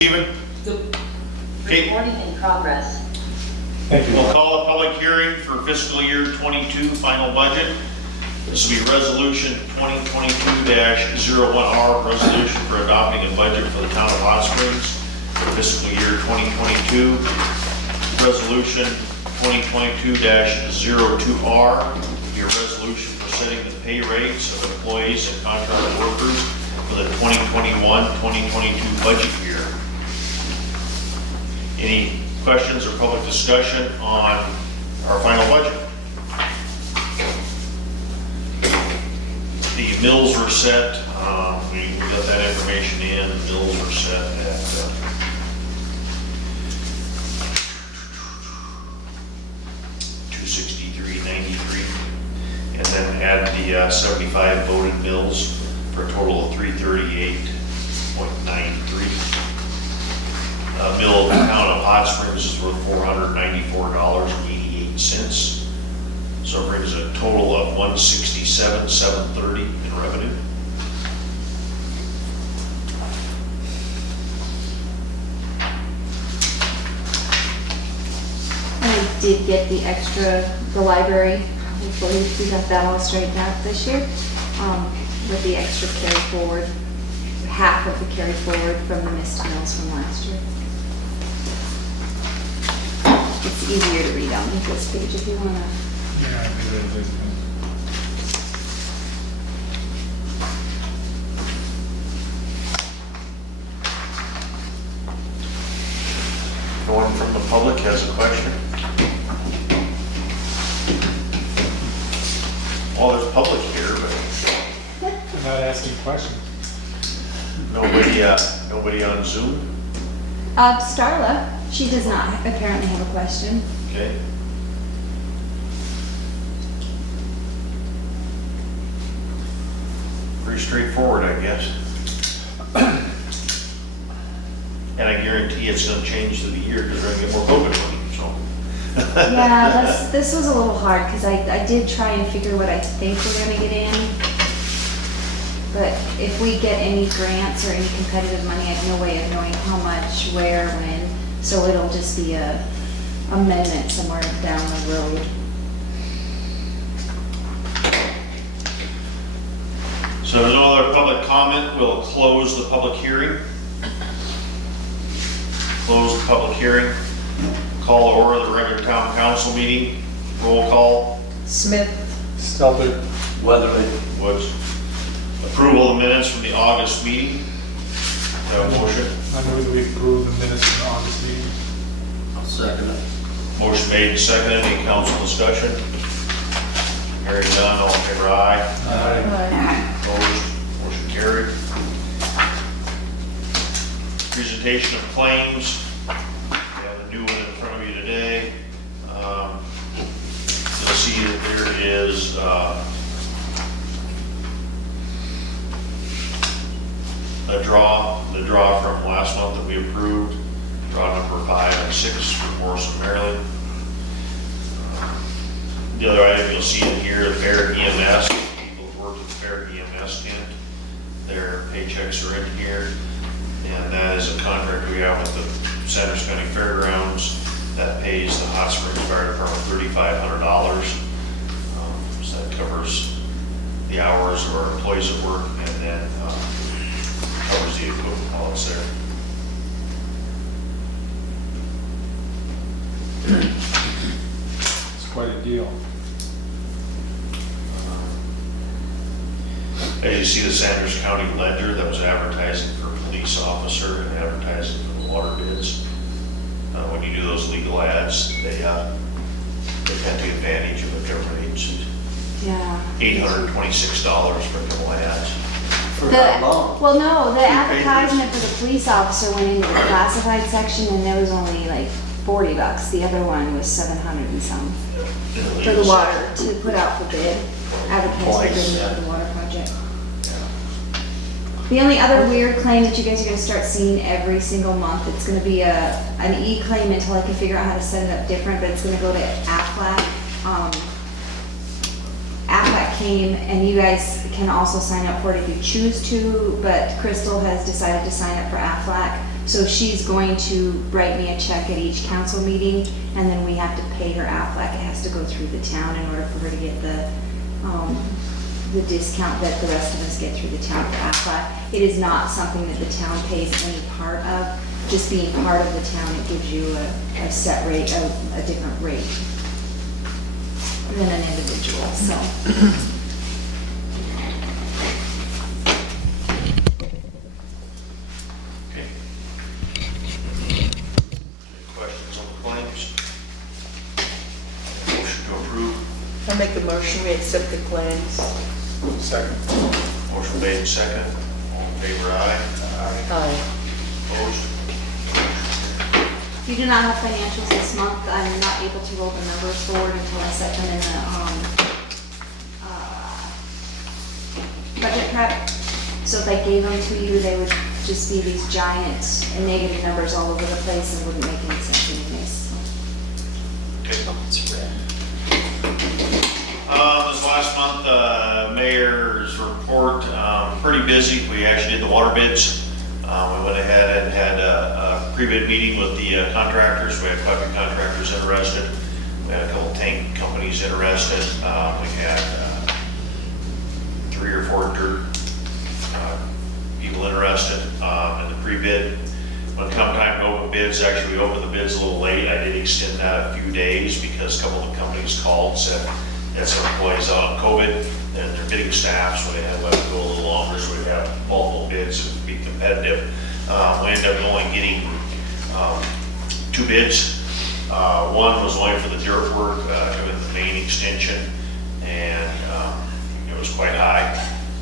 Steven? Okay. Recording in progress. Thank you. We'll call a public hearing for fiscal year 22 final budget. This will be resolution 2022-01R, resolution for adopting a budget for the town of Hot Springs for fiscal year 2022. Resolution 2022-02R, your resolution for setting the pay rates of employees and contract workers for the 2021-2022 budget year. Any questions or public discussion on our final budget? The mills were set, we got that information in, the mills were set at $263.93, and then add the 75 voted mills for a total of $338.93. Mill of the town of Hot Springs is worth $494.88. So it brings a total of $167,730 in revenue. I did get the extra, the library, hopefully we got that all straightened out this year, with the extra carry forward, half of the carry forward from the missed mills from last year. It's easier to read on this page if you want to. Yeah, I think that is good. No one from the public has a question? Well, there's public here, but I'm not asking questions. nobody on Zoom? Starla, she does not apparently have a question. Okay. Pretty straightforward, I guess. And I guarantee it's gonna change through the year because we're gonna get more COVID money, so. Yeah, this was a little hard because I did try and figure what I think we're gonna get in. But if we get any grants or any competitive money, I have no way of knowing how much, where, when. So it'll just be a amendment somewhere down the road. So there's no other public comment, we'll close the public hearing. Close the public hearing. Call to order the regular town council meeting. Roll call. Smith. Stelter. Weatherly. Woods. Approval of the minutes from the August meeting. Have a motion. I move that we approve the minutes from the August meeting. I'll second it. Motion made and seconded. Any council discussion? Hearing none, all in favor, aye. Opposed, motion carried. Presentation of claims. We have a new one in front of you today. You'll see that there is the draw from last month that we approved, draw number 5 and 6 from Morrison, Maryland. The other item you'll see in here, the Fair EMS, people who work at the Fair EMS tent, their paychecks are in here, and that is a contract we have with the Sanders County Fairgrounds that pays the Hot Springs Fire Department $3,500. So that covers the hours of our employees at work, and then covers the equipment while it's there. It's quite a deal. As you see, the Sanders County Ledger that was advertising for police officer and advertising for the water bids. When you do those legal ads, they have to take advantage of a government agency. Yeah. $826 for legal ads. For how long? Well, no, the Two advertisement for the police officer went into the classified section and there was only like $40. The other one was 700 and some. For the water, to put out for bid, advertise for bid for the water project. The only other weird claim that you guys are gonna start seeing every single month, it's gonna be an e-claim until I can figure out how to set it up different, but it's gonna go to Aflac. Aflac came, and you guys can also sign up for it if you choose to, but Crystal has decided to sign up for Aflac. So she's going to write me a check at each council meeting, and then we have to pay her Aflac. It has to go through the town in order for her to get the discount that the rest of us get through the town for Aflac. It is not something that the town pays any part of. Just being part of the town, it gives you a set rate, a different rate than an individual, so. Okay. Any questions on the claims? Motion to approve. I make a motion, we accept the claims. Second. Motion made second. All in favor, aye. Aye. Opposed? You do not have financials this month. I'm not able to roll the numbers forward until I set them in the budget prep. So if I gave them to you, they would just be these giant negative numbers all over the place and wouldn't make any sense anyways. Okay. It's red. This last month, mayor's report, pretty busy. We actually did the water bids. We went ahead and had a pre-bid meeting with the contractors. We had quite a few contractors interested. We had a couple tank companies interested. We had 3 or 4 dirt people interested in the pre-bid. When it come time to open bids, actually we opened the bids a little late. I did extend that a few days because a couple of the companies called and said that some employees out on COVID and they're bidding staff, so they had to let it go a little longer, so we'd have multiple bids and be competitive. We ended up only getting 2 bids. One was only for the dirt work, doing the main extension, and it was quite high.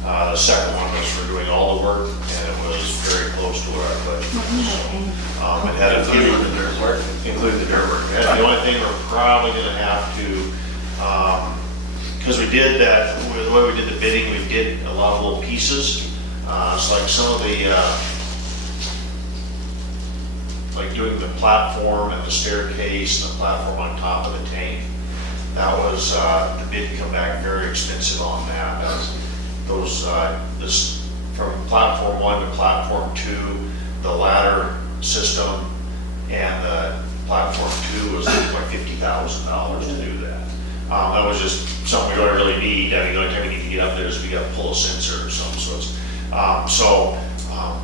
The second one was for doing all the work, and it was very close to what our budget was. It had a few, Including the dirt work. including the dirt work. The only thing we're probably gonna have to, because we did that, the way we did the bidding, we did a lot of little pieces. It's like some of the, like doing the platform and the staircase, and the platform on top of the tank. That was, the bid come back very expensive on that. That was, this, from platform 1 to platform 2, the ladder system and the platform 2 was like $50,000 to do that. That was just something we don't really need. I mean, the only time we need to get up there is if we got to pull a sensor or something. So it's,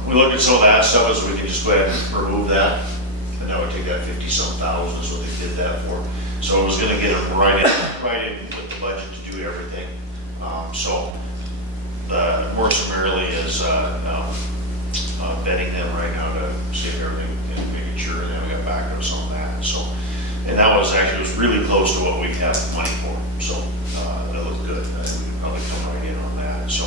we looked at some of that stuff as we can just go ahead and remove that, and that would take that 50-some thousand is what they did that for. So it was going to get it right in with the budget to do everything. So the more summarily is betting them right now to see if everything and making sure, and then we got back to us on that. So, and that was actually, it was really close to what we have money for. So that looked good. I think we could probably come right in on that. So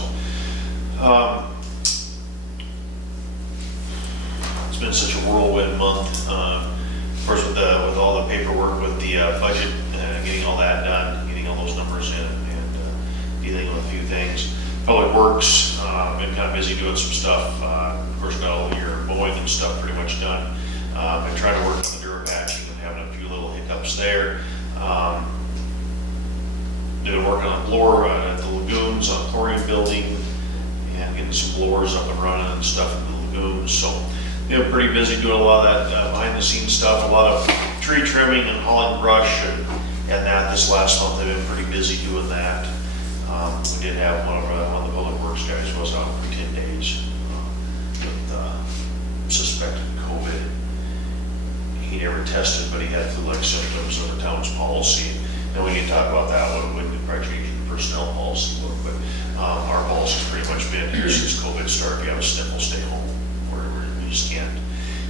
it's been such a whirlwind month. Of course, with all the paperwork with the budget, getting all that done, getting all those numbers in, and dealing with a few things. Public Works, been kind of busy doing some stuff. Of course, got all your mowing and stuff pretty much done. Been trying to work on the dirt patching and having a few little hiccups there. Been working on blower at the lagoons on chlorine building and getting some blowers up and running and stuff in the lagoons. So, pretty busy doing a lot of that behind the scenes stuff, a lot of tree trimming and hauling brush and that this last month. They've been pretty busy doing that. We did have one of the public works guys was out for 10 days with suspected COVID. He never tested, but he had flu-like symptoms of the town's policy. And we can talk about that one. We would probably change the personnel policy a little bit. Our policy's pretty much been here since COVID started. If you have a sniffle, stay home. We just can't.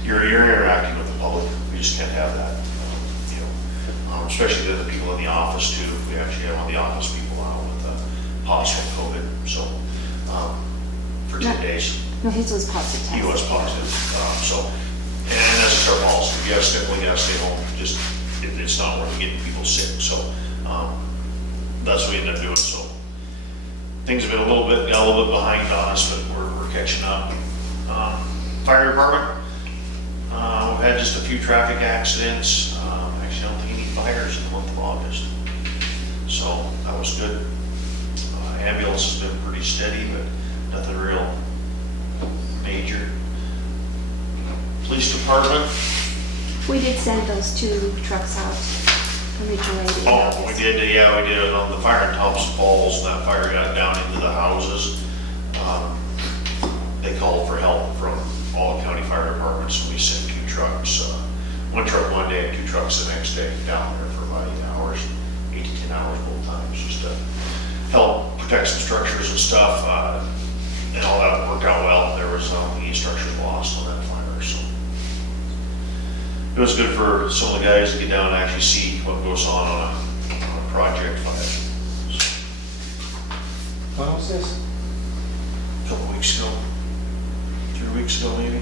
You're interacting with the public. We just can't have that. Especially the people in the office too. We actually have one of the office people out with possible COVID. So for 10 days. No, his was positive. He was positive. And that's just our policy. If you have sniffle, you gotta stay home. Just it's not worth getting people sick. So that's what we ended up doing. So things have been got a little bit behind on us, but we're catching up. Fire department. We've had just a few traffic accidents. Actually, I don't think any fires in the month of August. So that was good. Ambulance has been pretty steady, but nothing real major. Police department, We did send those 2 trucks out from mutual aid. in oh, August. we did it on the fire in Thompson Falls, and that fire got down into the houses. They called for help from all the county fire departments, and we sent 2 trucks. 1 truck one day and 2 trucks the next day down there for about 8 hours, 8 to 10 hours both times, just to help protect some structures and stuff. And all that worked out well. There was any structures lost on that fire, so. It was good for some of the guys to get down and actually see what goes on a project fire. When was this? A couple weeks ago, 3 weeks ago maybe.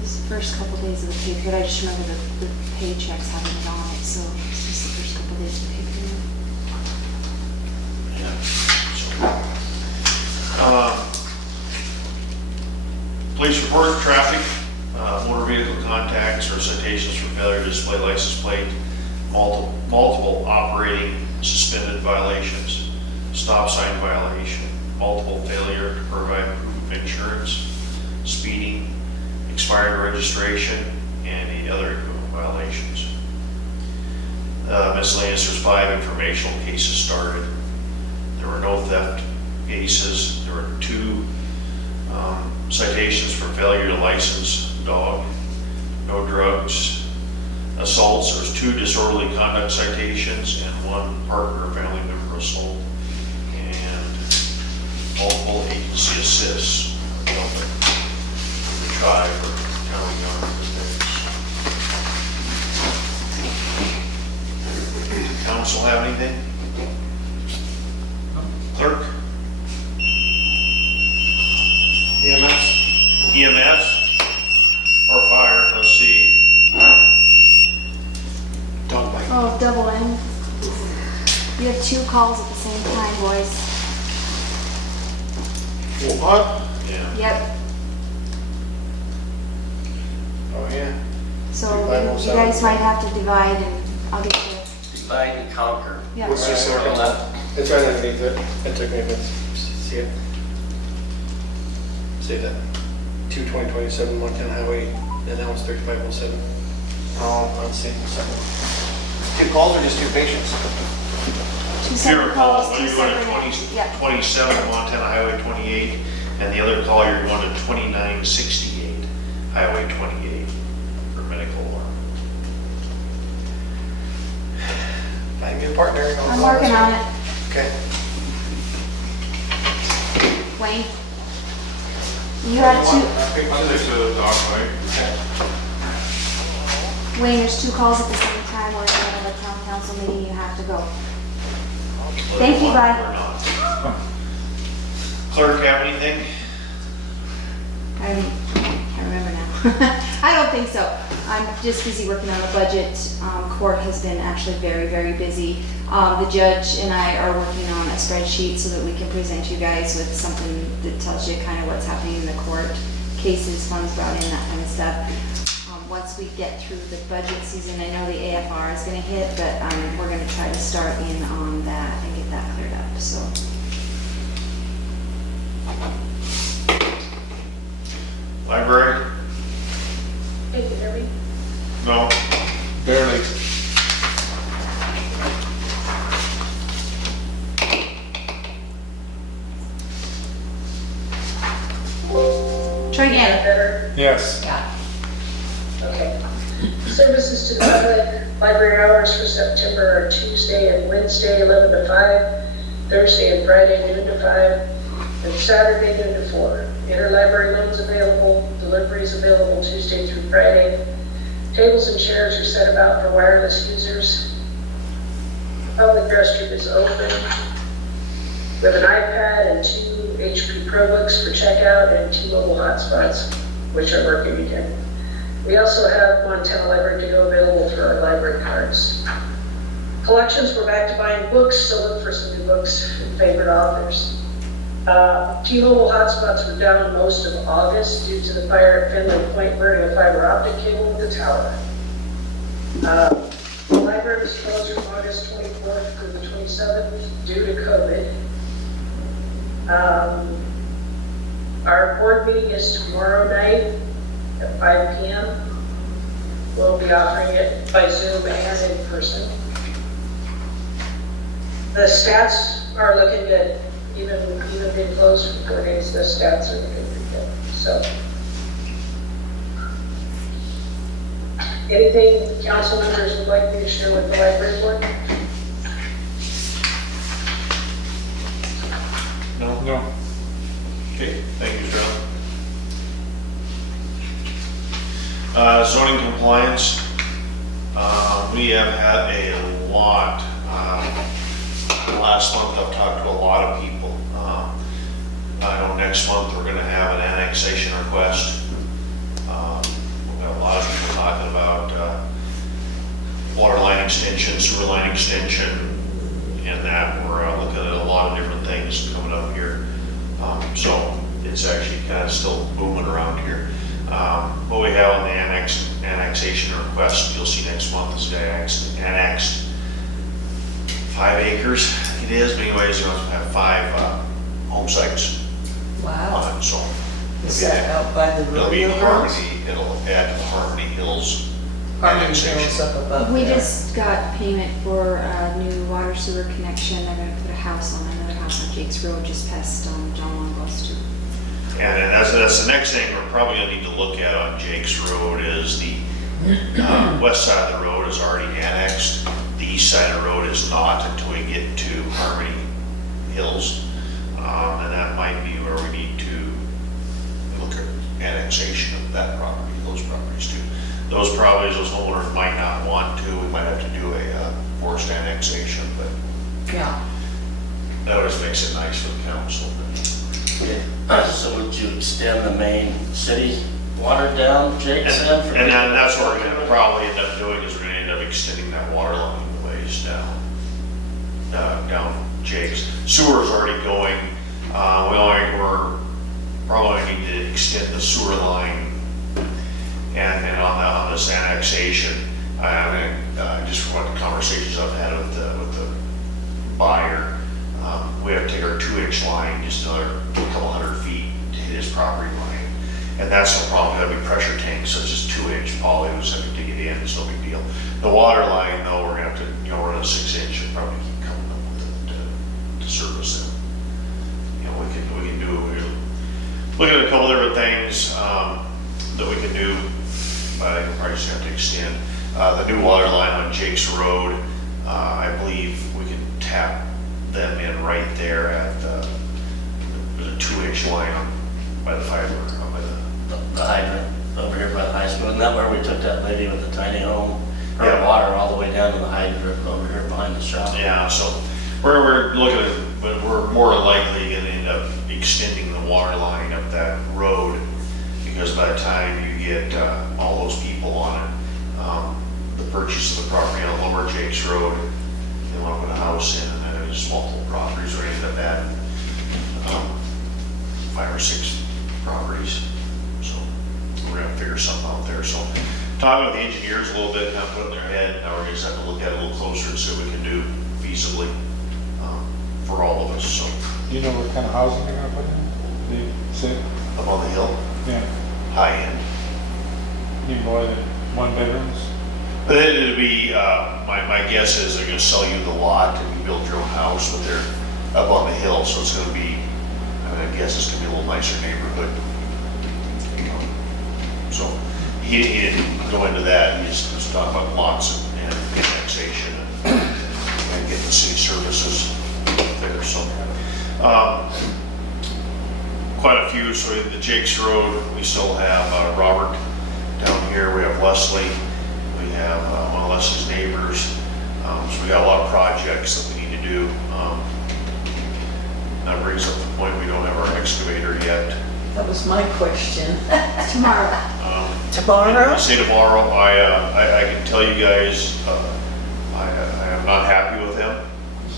These first couple days of the pay period, I just remember the paychecks having it on it, so it's just the first couple days of the pay period. Yeah. So, police report traffic, motor vehicle contacts or citations for failure to display license plate, multiple operating suspended violations, stop sign violation, multiple failure to provide proof of insurance, speeding, expired registration, and any other equivalent violations. Miscellaneous, there's 5 informational cases started. There were no theft cases. There were 2 citations for failure to license dog, no drugs, assaults. There was 2 disorderly conduct citations and 1 partner or family member assault, and multiple agency assists. Tribe or county government affairs. Council have anything? Clerk? EMS or fire, let's see. Dog bite. Oh, double M. You have 2 calls at the same time, boys. What? Yeah. Yep. Oh, yeah. So you guys might have to divide and I'll get you. Divide and conquer. Yeah. Let's just work on that. It's right underneath it. It took me a minute to see it. See that? 2/20/27 Montana Highway, and that was 3507. Oh, let's see. 2 calls or just 2 patients? 2 If you separate recall, calls, when 2 you're going separate. to Yeah. 27 Montana Highway 28, and the other call you're going to 2968 Highway 28 for medical alarm. Find me a partner. I'm working on it. Okay. Wayne? You had 2, Wayne, there's 2 calls at the same time. We're in another town council meeting. You have to go. Thank you, bye. Or not. Clerk have anything? I remember now. I don't think so. I'm just busy working on the budget. Court has been actually very, very busy. The judge and I are working on a spreadsheet so that we can present you guys with something that tells you kind of what's happening in the court, cases, funds brought in, that kind of stuff. Once we get through the budget season, I know the AFR is gonna hit, but we're gonna try to start in on that and get that cleared up, so. Library? Hey, can you hear me? No? Barely. Try again. Better? Yes. Yeah. Okay. Services to the public, library hours for September are Tuesday and Wednesday, 11 to 5, Thursday and Friday, noon to 5, and Saturday, noon to 4. Interlibrary loans available, deliveries available Tuesday through Friday. Tables and chairs are set about for wireless users. The public restroom is open. We have an iPad and 2 HP ProBooks for checkout and 2 mobile hotspots, which are working again. We also have Montana Library to Go available for our library cards. Collections, we're back to buying books, so look for some new books and favorite authors. T-Mobile hotspots were down most of August due to the fire at Finley Point burning a fiber optic cable with the tower. The library was closed from August 24th to the 27th due to COVID. Our board meeting is tomorrow night at 5 PM. We'll be offering it by Zoom and in person. The stats are looking good, even being closed for 4 days, the stats are looking pretty good, so. Anything council members would like me to share with the library board? No? No. Okay, thank you, Cheryl. Zoning compliance, we have had a lot. Last month I've talked to a lot of people. I know next month we're gonna have an annexation request. We've got a lot of people talking about water line extension, sewer line extension, and that we're looking at a lot of different things coming up here. So it's actually kind of still booming around here. What we have on the annexation request, you'll see next month is annexed 5 acres. It is, but anyways, you have 5 home sites Wow. on it, so. Is that out by the It'll be rodeo grounds? Harmony, it'll add to the Harmony Hills Harmony annexation. Hills up above We there. just got payment for a new water sewer connection. They're gonna put a house on another house on Jake's Road, just past John Longboat's too. And then that's the next thing we're probably gonna need to look at on Jake's Road is the west side of the road is already annexed. The east side of the road is not until we get to Harmony Hills. And that might be where we need to look at annexation of that property, those properties too. Those properties, those homeowners might not want to, we might have to do a forced annexation, but Yeah. that always makes it nice for the council. So would you extend the main city water down, Jake, then? for- And then that's what we're gonna probably end up doing, is we're gonna end up extending that water line a ways down Jake's. Sewer's already going, we're probably need to extend the sewer line. And on this annexation, just from what the conversations I've had with the buyer, we have to take our 2-inch line just another couple hundred feet to hit his property line. And that's no problem, that'd be pressure tanks, so it's just 2-inch poly, we just have to dig it in, it's no big deal. The water line, though, we're gonna have to, run a 6-inch and probably keep coming up with it to service it. We can do, look at a couple different things that we can do, but I think we'll probably just have to extend. The new water line on Jake's Road, I believe we can tap them in right there at there's a 2-inch line by the fiber, by The hydrant over here by the high school, isn't that where we took that lady with the tiny home? Her Yeah. water all the way down to the hydrant over here behind the shop. Yeah, so we're looking at, but we're more likely gonna end up extending the water line up that road, because by the time you get all those people on it, the purchase of the property on Lower Jake's Road, they wanna put a house in, and then there's multiple properties, we're gonna end up adding 5 or 6 properties. So we're gonna figure something out there. So talking with the engineers a little bit, kind of putting their head, now we're just have to look at it a little closer and see what we can do feasibly for all of us, so. Do you know what kind of housing they're gonna put in? They say, Up on the hill, yeah, high end. need more than 1 bedrooms? But then it'd be, my guess is they're gonna sell you the lot and you build your own house, but they're up on the hill, so it's gonna be, I guess it's gonna be a little nicer neighborhood. So he didn't go into that, he just was talking about lots and annexation and getting the city services there, so. Quite a few, so the Jake's Road, we still have Robert down here, we have Leslie, we have one of Leslie's neighbors, so we got a lot of projects that we need to do. That brings up the point, we don't have our excavator yet. That was my question. Tomorrow. Tomorrow? I say tomorrow, I can tell you guys, I am not happy with them.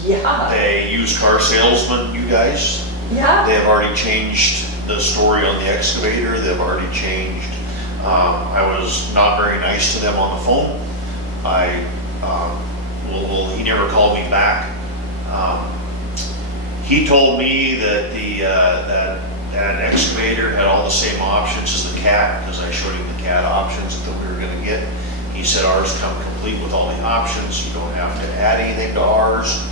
Yeah, They used car salesman, you guys. They yeah. have already changed the story on the excavator, they've already changed. I was not very nice to them on the phone. He never called me back. He told me that that excavator had all the same options as the Cat, because I showed him the Cat options that we were gonna get. He said ours come complete with all the options, you don't have to add anything to ours.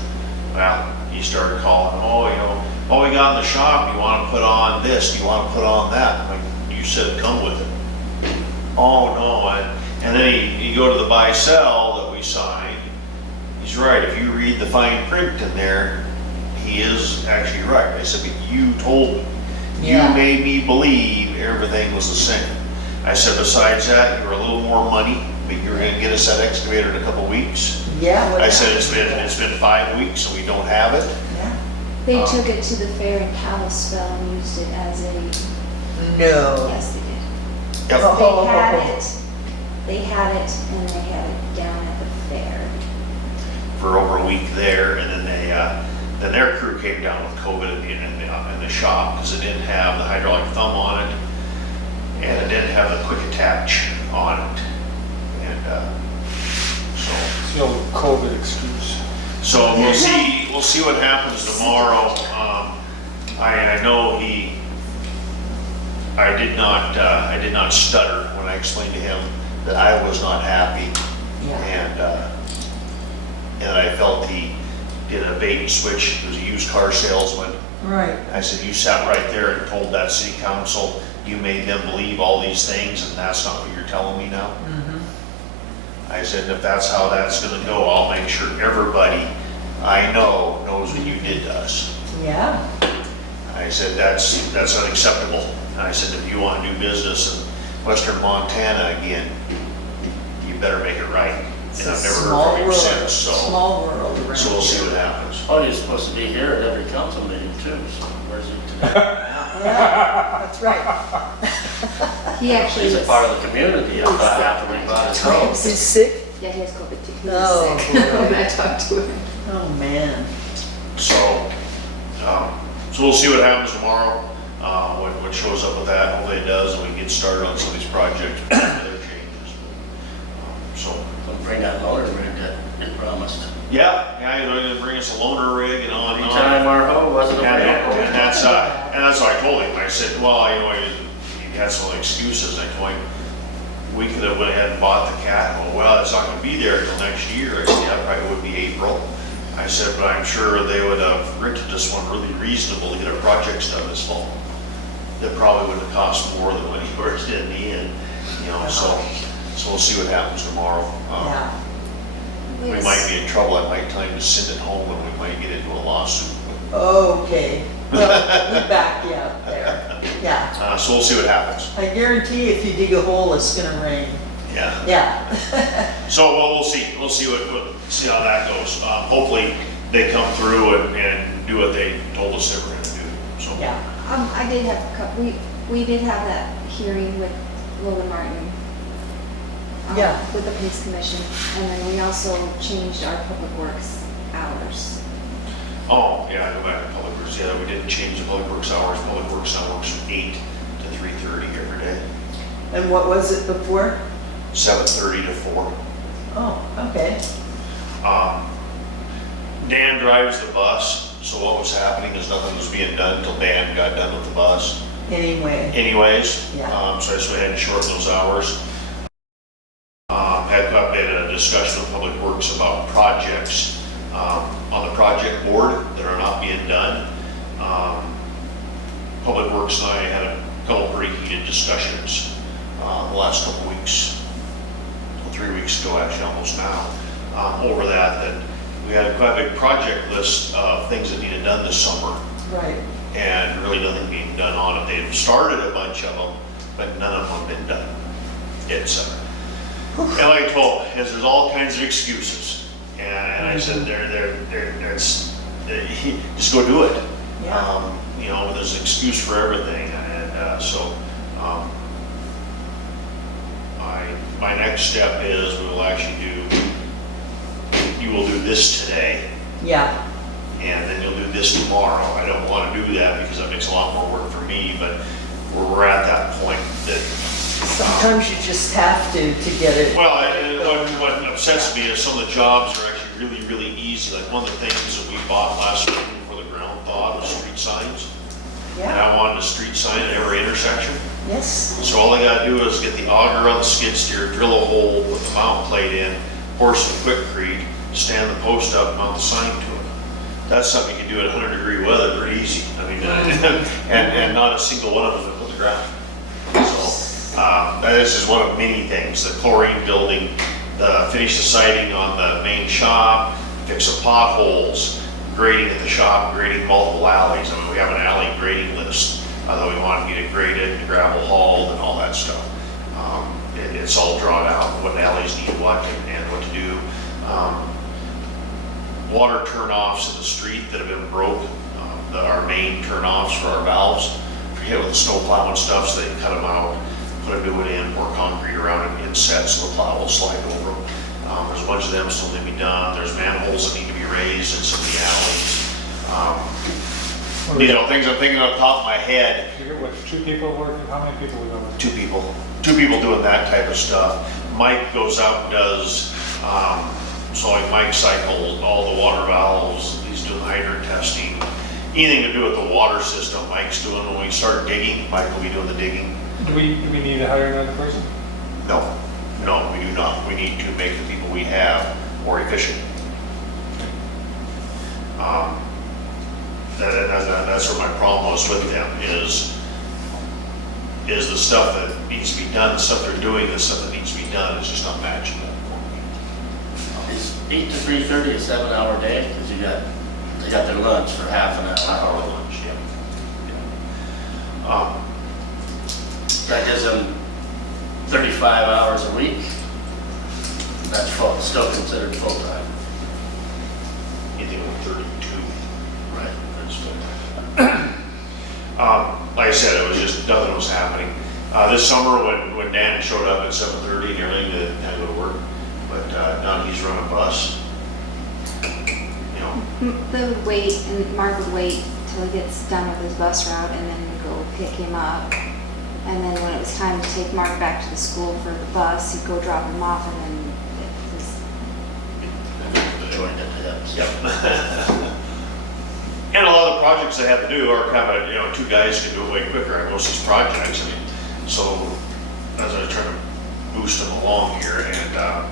Well, he started calling, oh, we got in the shop, you wanna put on this, you wanna put on that? I'm like, you said come with it. Oh, no, and then you go to the buy-sell that we signed. He's right, if you read the fine print in there, he is actually right. I said, but you told me, you Yeah. made me believe everything was the same. I said, besides that, you're a little more money, but you're gonna get us that excavator in a couple weeks. Yeah. what I said, happened? it's been 5 weeks and we don't have it. Yeah. They took it to the fair in Kalispell and used it as a, No. yes, they did. Yep. Oh. They had it and they had it down at the fair. For over a week there, and then then their crew came down with COVID in the shop, because it didn't have the hydraulic thumb on it, and it didn't have the quick attach on it. And, so. It's the old COVID excuse. So we'll see what happens tomorrow. I know I did not stutter when I explained to him that I was not happy, Yeah. and I felt he did a bait and switch. He was a used car salesman. Right. I said, you sat right there and told that city council, you made them believe all these things, and that's not what you're telling me now? I said, if that's how that's gonna go, I'll make sure everybody I know knows what you did to us. Yeah. I said, that's unacceptable. And I said, if you want to do business in western Montana again, you better make it right. It's And a I've never small heard from him world. since, so Small world around we'll see here. what happens. Oh, you're supposed to be here at every council meeting too, so where's he today? Yeah, that's right. He actually He's a was, part of the community after we bought his road. Is he sick? yeah, he has COVID too. He Oh, was sick boy. when I talked to him. Oh, man. So we'll see what happens tomorrow, what shows up with that. Hopefully it does, and we can get started on some of these projects, other changes. So, Bring that loader rig that you promised. yeah, you're going to bring us a loaner rig and on and on. Anytime our hoe wasn't And available. that's what I told him. I said, well, he had some excuses. I told him, we could have went ahead and bought the Cat. Well, it's not gonna be there until next year. I said, yeah, probably would be April. I said, but I'm sure they would have rented this one really reasonable to get our projects done this fall. That probably would have cost more than what he worked in the end, so we'll see what happens tomorrow. Yeah. We might be in trouble. I might tell him to send it home and we might get into a lawsuit. Okay. Well, we back you up there. Yeah. So we'll see what happens. I guarantee if you dig a hole, it's gonna rain. Yeah. Yeah. So we'll see. We'll see see how that goes. Hopefully they come through and do what they told us they were going to do. So Yeah. I did have a couple, we did have that hearing with Logan Martin. Yeah. With the police commission, and then we also changed our public works hours. Oh yeah, go back to public works. Yeah, we didn't change the public works hours. Public works now works from 8 to 3:30 every day. And what was it before? 7:30 to 4. Oh, okay. Dan drives the bus, so what was happening is nothing was being done until Dan got done with the bus. Anyway. Anyways, Yeah. so I just went ahead and shortened those hours. Had been a discussion with Public Works about projects on the project board that are not being done. Public Works and I had a couple pretty heated discussions the last couple weeks, 3 weeks ago actually, almost now, over that we had quite a big project list of things that needed done this summer, Right. and really nothing being done on it. They had started a bunch of them, but none of them been done. And like I told him, there's all kinds of excuses, and I said, there's just go do it. Yeah. There's an excuse for everything, and so my next step is you will do this today, Yeah. and then you'll do this tomorrow. I don't want to do that because that makes a lot more work for me, but we're at that point that. Sometimes you just have to get it. Well, what upsets me is some of the jobs are actually really, really easy. Like one of the things that we bought last spring before the ground thaw lot with street signs. And Yeah, I wanted a street sign at every intersection. yes. So all I gotta do is get the auger on the skid steer, drill a hole, put the mount plate in, pour some quickcrete, stand the post up, mount the sign to it. That's something you can do at 100-degree weather pretty easy. I mean, and not a single one of them will hit the ground. So, this is one of many things, the chlorine building, finish the siding on the main shop, fix the potholes, grading in the shop, grading multiple alleys. I mean, we have an alley grading list, that we want to get it graded, gravel hauled and all that stuff. It's all drawn out, what alleys need what and what to do. Water turnoffs in the street that have been broke, our main turnoffs for our valves, forget with the snow plow and stuff, so they can cut them out, put a new one in, pour concrete around it, inset so the plow will slide over them. There's a bunch of them still need to be done. There's manholes that need to be raised in some of the alleys. You know, things I'm thinking off the top of my head. You got, what, 2 people working, how many people we got? Two people doing that type of stuff. Mike goes out and does, so like Mike cycled all the water valves, he's doing hydrant testing. Anything to do with the water system, Mike's doing. When we start digging, Mike will be doing the digging. Do we need to hire another person? No, we do not. We need to make the people we have more efficient. That's where my problem was with them is the stuff that needs to be done, the stuff they're doing, the stuff that needs to be done is just not matching up for me. Is 8 to 3:30 a 7-hour day? Because they got their lunch for half an hour. Hour lunch, yeah. That gives them 35 hours a week. That's still considered full-time. Anything over 32. Right. That's full-time. Like I said, it was just, nothing was happening. This summer, when Dan showed up at 7:30 and everything, had to go to work, but now he's running a bus. You know, The wait, and Mark would wait till he gets done with his bus route and then go pick him up. And then when it was time to take Mark back to the school for the bus, he'd go drop him off and then it was, Joined at the hips. Yep. And a lot of the projects they have to do are kind of, you know, 2 guys can do it way quicker on most of these projects. I mean, so as I was trying to boost them along here, and I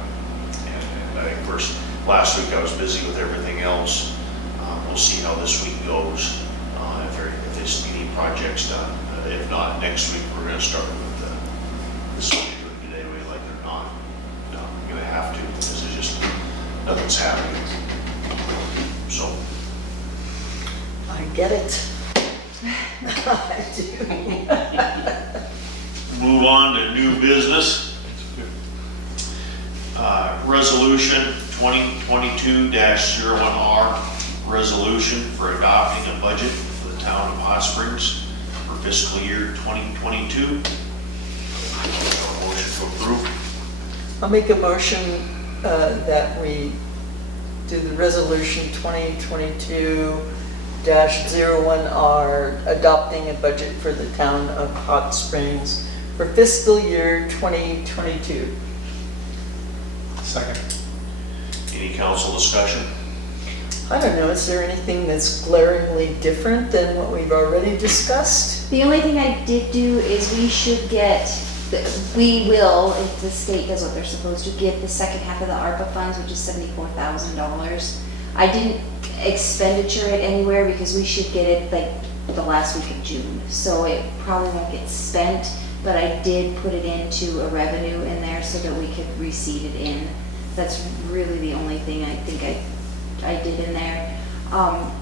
think, of course, last week I was busy with everything else. We'll see how this week goes, if they need projects done. If not, next week we're going to start with this week today, like they're not. No, I'm going to have to because there's just nothing's happening. So. I get it. I do. Move on to new business. Resolution 2022-01R, resolution for adopting a budget for the town of Hot Springs for fiscal year 2022. Motion to approve. I'll make a motion that we do the resolution 2022-01R, adopting a budget for the town of Hot Springs for fiscal year 2022. Second. Any council discussion? I don't know, is there anything that's glaringly different than what we've already discussed? the only thing I did do is we will, if the state does what they're supposed to, get the second half of the ARPA funds, which is $74,000. I didn't expenditure it anywhere because we should get it like the last week of June. So it probably won't get spent, but I did put it into a revenue in there so that we could receipt it in. That's really the only thing I think I did in there.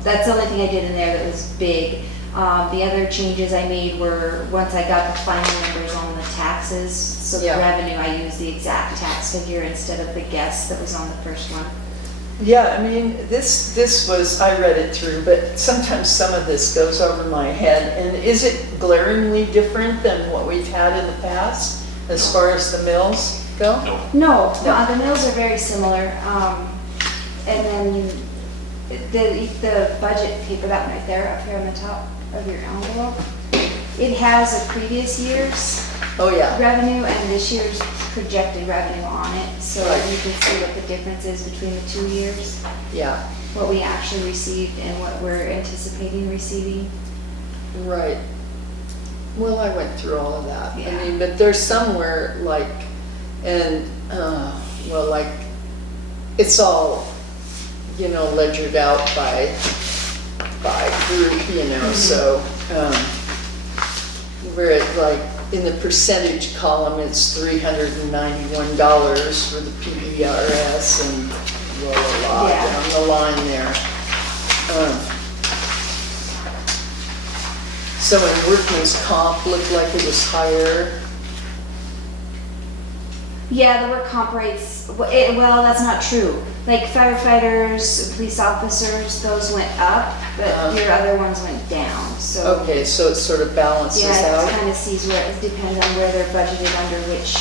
That's the only thing I did in there that was big. The other changes I made were, once I got the final numbers on the taxes, so the Yeah. revenue, I used the exact tax figure instead of the guess that was on the first one. Yeah, I mean, this was, I read it through, but sometimes some of this goes over my head. And is it glaringly different than what we've had in the past as far as the mills go? No. No, No. the mills are very similar. And then the budget paper, that right there, up here on the top of your envelope, it has a previous year's Oh, yeah. revenue and this year's projected revenue on it, so Right. you can see what the difference is between the 2 years. Yeah. what we actually received and what we're anticipating receiving. Right. Well, I went through all of that. I Yeah. mean, but there's somewhere like, and, well, like, it's all, you know, ledgered out by group, you know, so, where it like, in the percentage column, it's $391 for the PBRS and blah, blah, blah, Yeah. down the line there. So in workman's comp, looked like it was higher. Yeah, the work comp rates, well, that's not true. Like firefighters, police officers, those went up, but your other ones went down, so. Okay, so it sort of balances Yeah, it out. kind of sees where, it depends on where they're budgeted under, which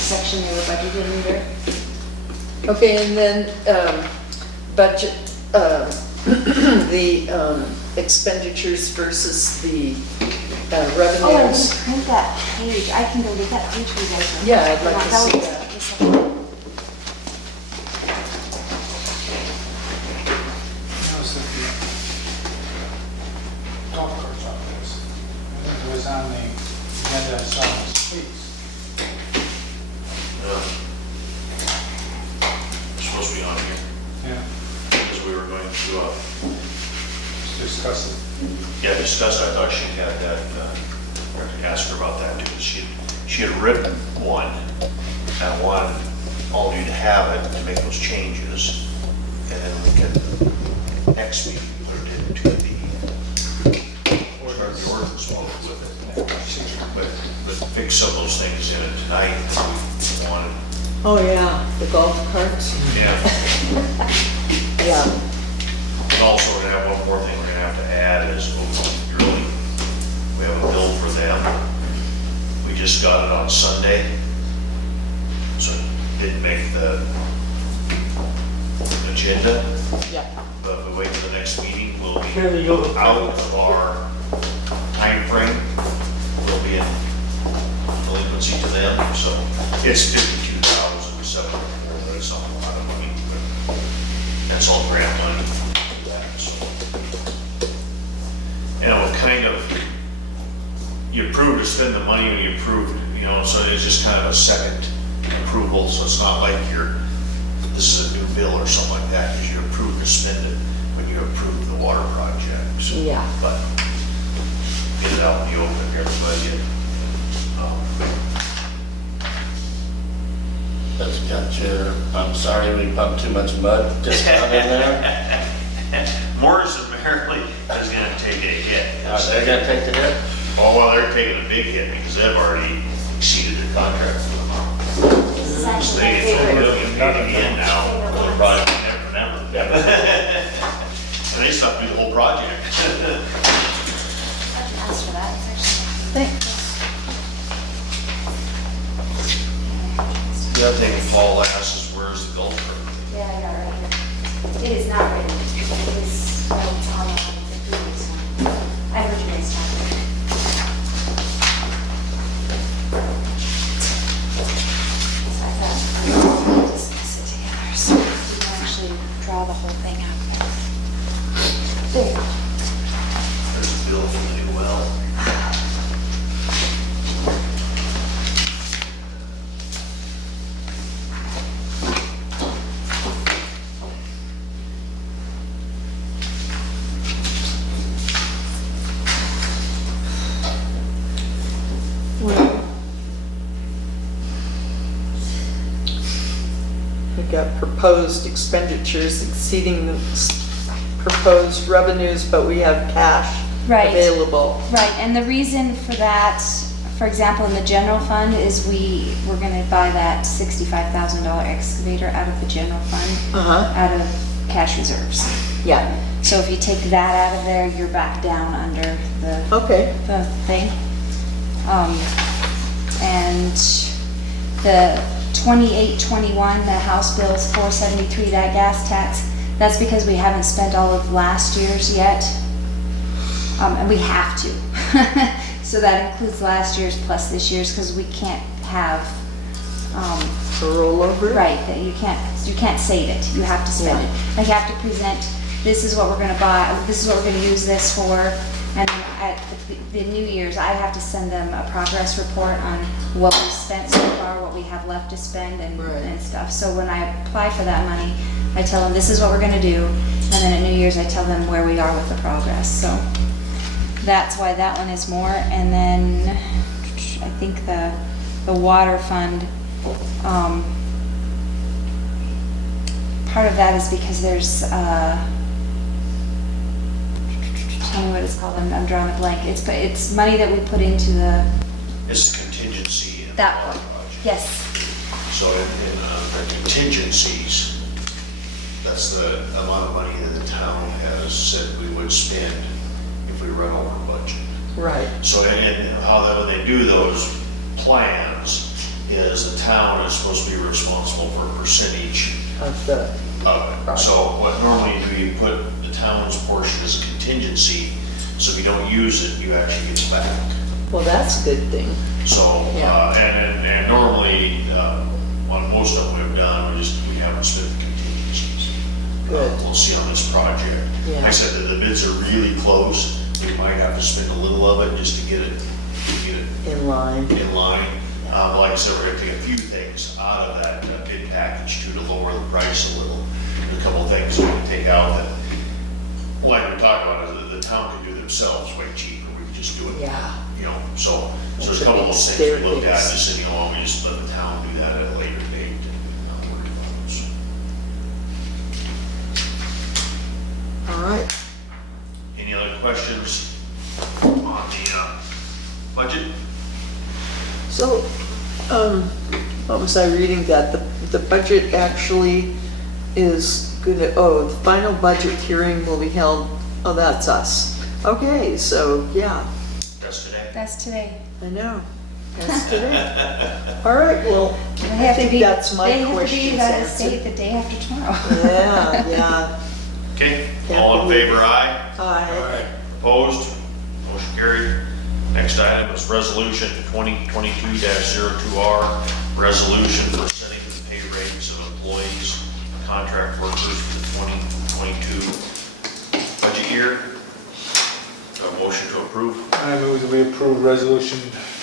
section they were budgeted under. Okay, and then, budget, the expenditures versus the Oh, I revenues. didn't print that page. I can go get that page for you guys. Yeah, I'd like to That see was- that. Notice that the golf carts on this, I think it was on the agenda, I saw the streets. It's supposed to be on here, Yeah, because we were going to, let's discuss it. yeah, discuss, I thought she had that, ask her about that too, 'cause she had written one, and wanted all of you to have it to make those changes, and then we can, next meeting, put it into the, or the ordinance book with it. But fix some of those things in it tonight that we wanted. Oh, yeah, the golf carts. Yeah. Yeah. And also, we're gonna have one more thing we're gonna have to add is drilling. We have a bill for them. We just got it on Sunday, so it didn't make the agenda, Yeah. but if we wait till the next meeting, we'll be out of our timeframe. We'll be in delinquency to them, so it's 52,704, but it's not a lot of money, but that's all grant money. So, and it will kind of, you approve to spend the money when you approve, you know, so it's just kind of a second approval, so it's not like this is a new bill or something like that, because you approve to spend it when you approve the water project. So, Yeah. but get it out in the open, everybody. That's got your, I'm sorry we pumped too much mud discount in there. Morris apparently is gonna take a hit. They're gonna take the hit? Oh, well, they're taking a big hit because they've already exceeded their contract for the month. This is actually my They get favorite. $4 million again now. They'll probably never. And they still have to do the whole project. I can ask for that. It's actually. Thanks. The other thing Paul asked is where's the golf cart? Yeah, I got it right here. It is not written. It is, well, it's on the previous one. I heard you guys talking. So I thought we'd discuss it together, so we can actually draw the whole thing up. There you go. There's a bill for the new well. We got proposed expenditures exceeding the proposed revenues, but we have cash Right. available. Right, and the reason for that, for example, in the general fund, is we're gonna buy that $65,000 excavator out of the general fund, Uh-huh, out of cash reserves. yeah, So if you take that out of there, you're back down under okay. the thing. And the 28-21, the House bill's 473, that gas tax, that's because we haven't spent all of last year's yet. And we have to. So that includes last year's plus this year's, because we can't have For rollover? right, that you can't save it, you have to spend it. Like you have to present, this is what we're gonna buy, this is what we're gonna use this for, and then at the New Year's, I have to send them a progress report on what we spent so far, what we have left to spend and, Right. and stuff. So when I apply for that money, I tell them, this is what we're gonna do, and then at New Year's, I tell them where we are with the progress, so. That's why that one is more, and then I think the water fund, part of that is because there's, tell me what it's called, I'm drawing a blank. It's money that we put into It's the contingency in the that water one. project. Yes, So in the contingencies, that's the amount of money that the town has said we would spend if we run over budget. Right, So and how that, when they do those plans, is the town is supposed to be responsible for a percentage of the, of it. So what normally you do, you put the town's portion as a contingency, so if you don't use it, you actually get it back. well, that's a good thing. So, Yeah. and normally, on most of them we've done, we haven't spent the contingencies. Good. We'll see on this project. Yeah. I said that the bids are really close, we might have to spend a little of it just to get it In line. in line. Like I said, we're gonna take a few things out of that bid package too, to lower the price a little. There's a couple of things that we can take out that, like we talked about, is the town can do themselves way cheaper, we can just do it. Yeah. You know, so there's That's a couple a of big those things we looked at, staircase. just said, you know, we just let the town do that at a later date and not worry about those. All right. Any other questions on the budget? So, what was I reading that the budget actually is gonna, the final budget hearing will be held, oh, that's us. Okay, so, yeah, That's today. that's today. I know. That's today. All right, well, They I have to think be- that's my They have to questions be out of state answered. the day after tomorrow. Yeah, Okay, Can't all in believe favor, aye? yeah. Aye. Opposed? Motion carried. Next item is resolution 2022-02R, resolution for setting the pay rates of employees, contract workers for the 2022 budget year. A motion to approve. I move that we approve resolution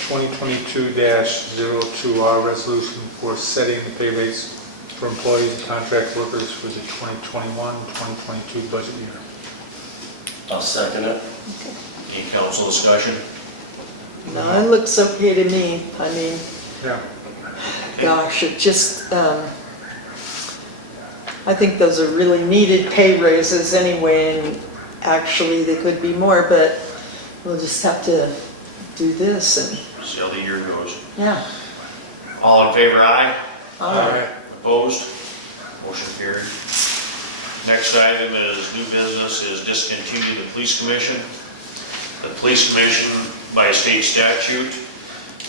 2022-02R, resolution for setting the pay rates for employees and contract workers for the 2021-2022 budget year. I'll second it. Any council discussion? No, it looks okay to me. I mean, Yeah. gosh, it just, I think those are really needed pay raises anyway, and actually they could be more, but we'll just have to do this and, See how the year goes. yeah. All in favor, aye? Aye. Opposed? Motion carried. Next item is new business, is discontinue the police commission. The police commission, by state statute,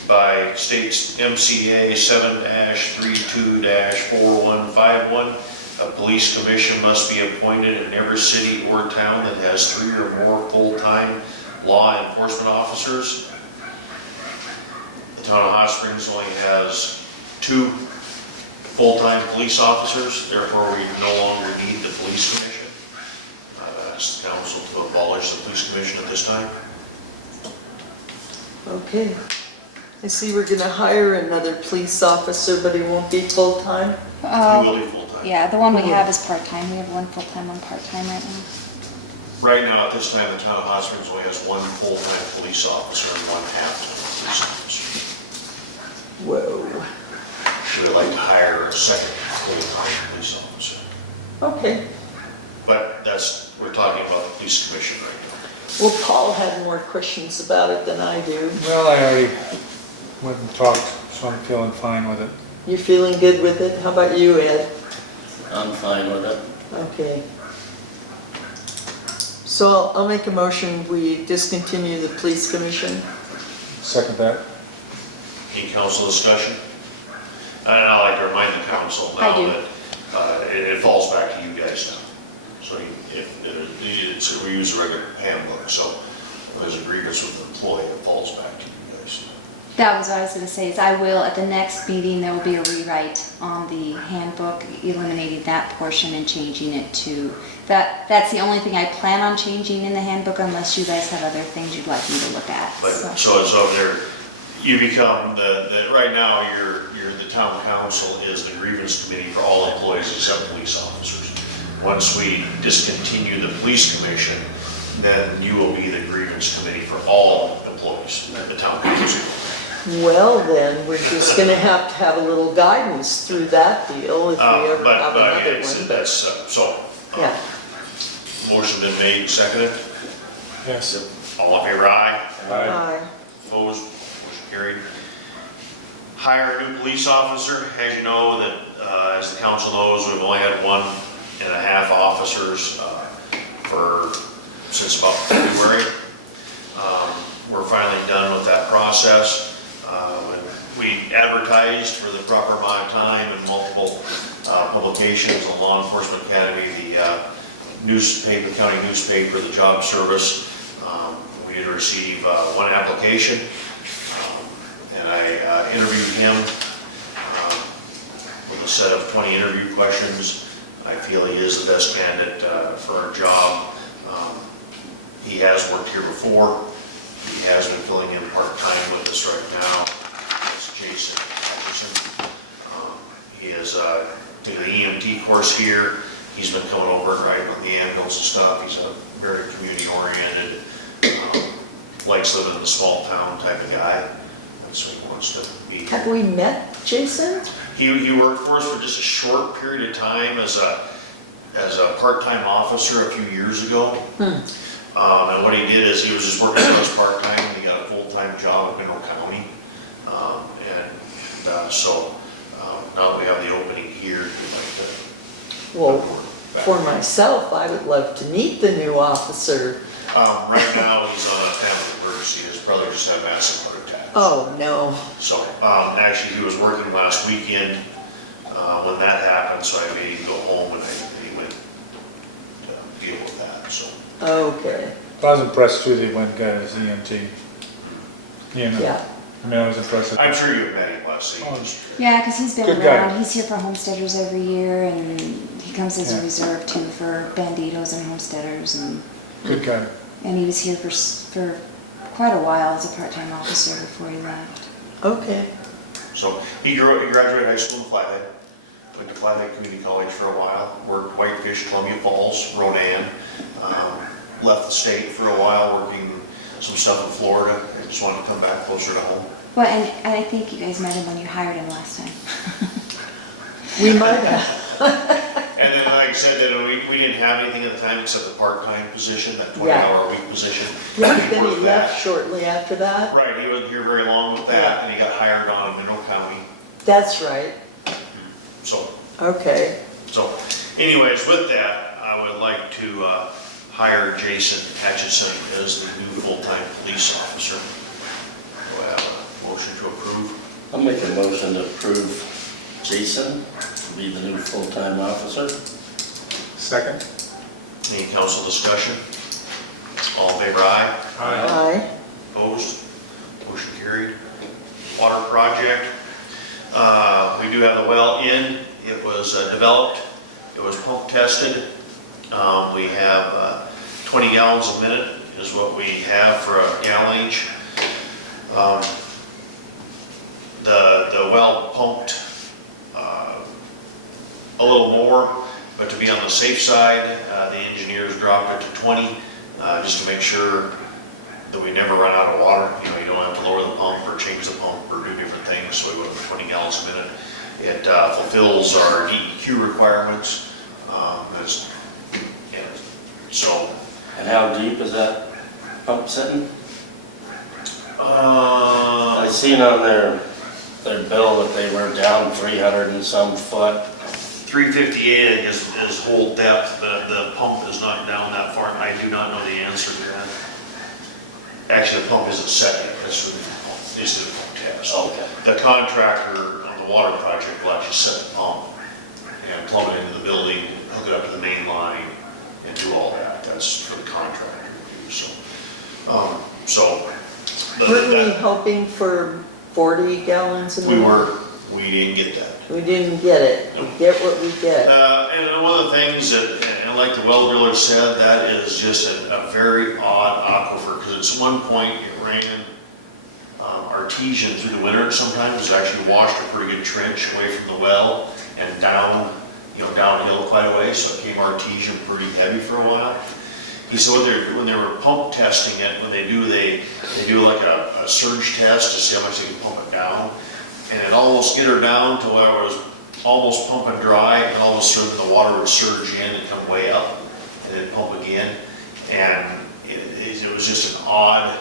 by state's MCA 7-32-4151, a police commission must be appointed in every city or town that has 3 or more full-time law enforcement officers. The town of Hot Springs only has 2 full-time police officers, therefore we no longer need the police commission. I've asked the council to abolish the police commission at this time. Okay. I see we're gonna hire another police officer, but he won't be full-time. You Uh, will be full-time. yeah, the one we have is part-time. We have one full-time, one part-time right now. Right now, at this time, the town of Hot Springs only has 1 full-time police officer and 1 half-time police officer. Whoa. We would like to hire a second full-time police officer. Okay. But we're talking about the police commission right now. Well, Paul had more questions about it than I do. Well, I already went and talked, so I'm feeling fine with it. You feeling good with it? How about you, Ed? I'm fine with it. Okay. So I'll make a motion, we discontinue the police commission. Second that. Any council discussion? And I'd like to remind the council I now do. that it falls back to you guys now. So we use the regular handbook, so if there's a grievance with an employee, it falls back to you guys. That was what I was gonna say, is I will, at the next meeting, there will be a rewrite on the handbook, eliminating that portion and changing it to, that's the only thing I plan on changing in the handbook, unless you guys have other things you'd like me to look at, But, so. so there, you become right now, the town council is the grievance committee for all employees except police officers. Once we discontinue the police commission, then you will be the grievance committee for all employees at the town council. Well, then, we're just gonna have a little guidance through that deal if we ever But have I mean, another it's, one. that's, so. Yeah, Motion been made, seconded. Yes. All in favor, aye. aye. Opposed, motion carried. Hire a new police officer. As you know, that, as the council knows, we've only had 1.5 officers since about February. We're finally done with that process. We advertised for the proper amount of time in multiple publications, the Law Enforcement Academy, the newspaper, county newspaper, the job service. We did receive 1 application, and I interviewed him with a set of 20 interview questions. I feel he is the best candidate for our job. He has worked here before. He has been filling in part-time with us right now. That's Jason Hutchison. He is doing the EMT course here. He's been coming over and riding on the ambulance and stuff. He's a very community-oriented, likes living in a small town type of guy. That's what he wants to be. Have we met Jason? He worked for us for just a short period of time as a part-time officer a few years ago. And what he did is he was just working for us part-time, and he got a full-time job at Mineral County. So now that we have the opening here, we'd like to. Well, for myself, I would love to meet the new officer. Right now, he's on a family emergency. His brother just had massive heart attack. Oh, no. So, actually, he was working last weekend when that happened, so I made him go home and he went to deal with that, so. Okay, I was impressed too that he went and got his EMT. You know, yeah. I mean, I was impressed. I'm sure you've met him, Leslie. Yeah, because he's been Good guy. around, he's here for homesteaders every year, and he comes as a reserve too for banditos and homesteaders, and Good guy. he was here for quite a while as a part-time officer before he left. Okay, So he graduated high school in Flathead, went to Flathead Community College for a while, worked Whitefish, Columbia Falls, Ronan, left the state for a while, working some stuff in Florida. I just wanted to come back closer to home. Well, and I think you guys met him when you hired him last time. we might have. And then, like I said, that we didn't have anything at the time except the part-time position, that Yeah. 20-hour-a-week position. Yeah, but then worked he that. left shortly after that. Right, he wasn't here very long with that, and he got hired on in Mineral County, That's right. so. Okay, So anyways, with that, I would like to hire Jason Hutchison as the new full-time police officer. Do I have a motion to approve? I'll make a motion to approve Jason to be the new full-time officer. Second? Any council discussion? All in favor, aye. aye. Opposed? Motion carried. Water project. We do have the well in. It was developed. It was pump tested. We have 20 gallons a minute is what we have for a gallonage. The well pumped a little more, but to be on the safe side, the engineers dropped it to 20, just to make sure that we never run out of water. You know, you don't have to lower the pump or change the pump or do different things, so we went with 20 gallons a minute. It fulfills our DEQ requirements. So, And how deep is that pump sitting? I seen on their bill that they were down 300 and some foot. 358 is whole depth. The pump is not down that far. I do not know the answer to that. Actually, the pump isn't set yet. That's really the pump. This is the pump test. Okay. The contractor on the water project will actually set the pump and plumb it into the building, hook it up to the main line, and do all that. That's for the contractor to do. So, Weren't we hoping for 40 gallons a We minute? we didn't get that. We didn't get it. We get what we get. And one of the things that, and like the well driller said, that is just a very odd aquifer, because at one point it ran artesian through the winter sometimes. It actually washed a pretty good trench away from the well and down, downhill quite a way, so it came artesian pretty heavy for a while. He said when they were pump testing it, when they do like a surge test to see how much they can pump it down, and it almost get her down to where it was almost pumping dry, and all of a sudden the water would surge in and come way up, and then pump again, and it was just an odd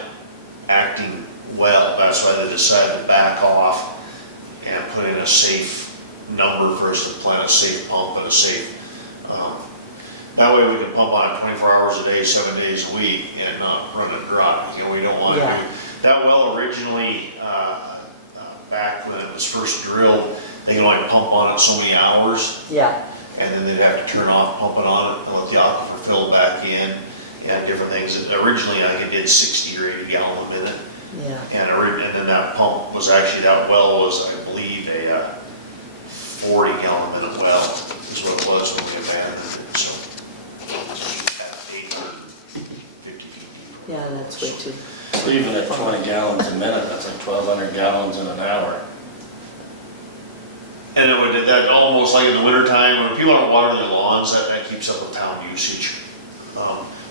acting well. That's why they decided to back off and put in a safe number for us to plant a safe pump and a safe, that way we can pump on it 24 hours a day, 7 days a week, and not run it dry. We don't want to Yeah. do. That well originally, back when it was first drilled, they could only pump on it so many hours, Yeah, and then they'd have to turn off pumping on it and let the aquifer fill back in, and different things. And originally, I think it did 60 or 80 gallon a minute, yeah. and then that pump was actually, that well was, I believe, a 40 gallon a minute well, is what it was when we abandoned it, so. At 850 feet. Yeah, that's way too. Even at 20 gallons a minute, that's like 1,200 gallons in an hour. And it would, that almost like in the wintertime, when people don't water their lawns, that keeps up with town usage.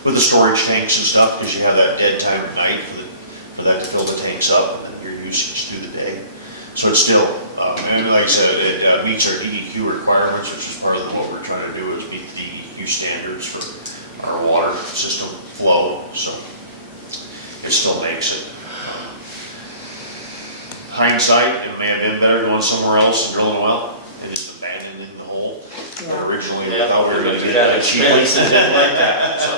With the storage tanks and stuff, because you have that dead time at night for that to fill the tanks up, and then your usage through the day. So it's still, and like I said, it meets our DEQ requirements, which is part of what we're trying to do, is meet the DEQ standards for our water system flow, so it still makes it. Hindsight, it may have been better going somewhere else and drilling a well and just abandoning the hole. Yeah. But originally, we thought we were gonna get that it cheaply. expense, it didn't like that, so.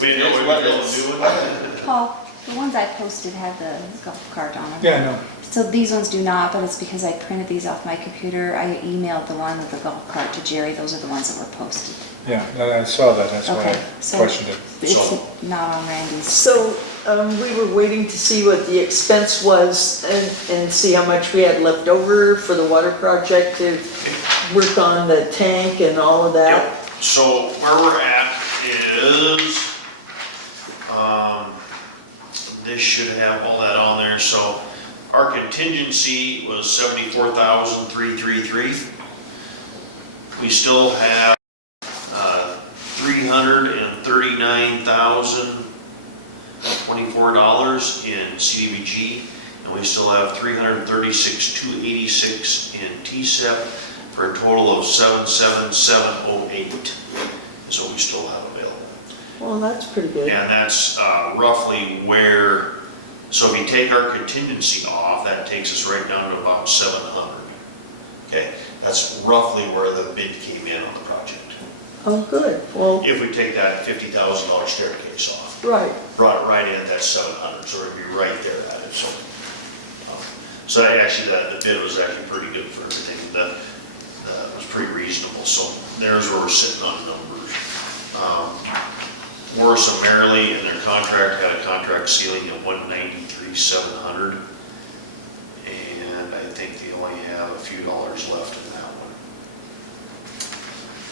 We didn't know we were building a new one. Paul, the ones I posted have the golf cart on them. Yeah, I know. So these ones do not, but it's because I printed these off my computer. I emailed the one with the golf cart to Jerry. Those are the ones that were posted. Yeah, no, I saw that, that's why Okay, I so- questioned it. It's So- not on Randy's. So, we were waiting to see what the expense was and see how much we had left over for the water project to work on the tank and all of that. Yep. So where we're at is, this should have all that on there. So our contingency was 74,333. We still have $339,024 in CDBG, and we still have $336,286 in TCEP, for a total of 77708 is what we still have available. Well, that's pretty good. And that's roughly where, so if you take our contingency off, that takes us right down to about 700. Okay, that's roughly where the bid came in on the project. Oh, good. Well, If we take that $50,000 staircase off, right. brought it right in at that 700, so it'd be right there at it, so. So actually, the bid was actually pretty good for everything. That was pretty reasonable, so there's where we're sitting on numbers. Morris and Merrily and their contract had a contract ceiling at 193,700, and I think they only have a few dollars left in that one.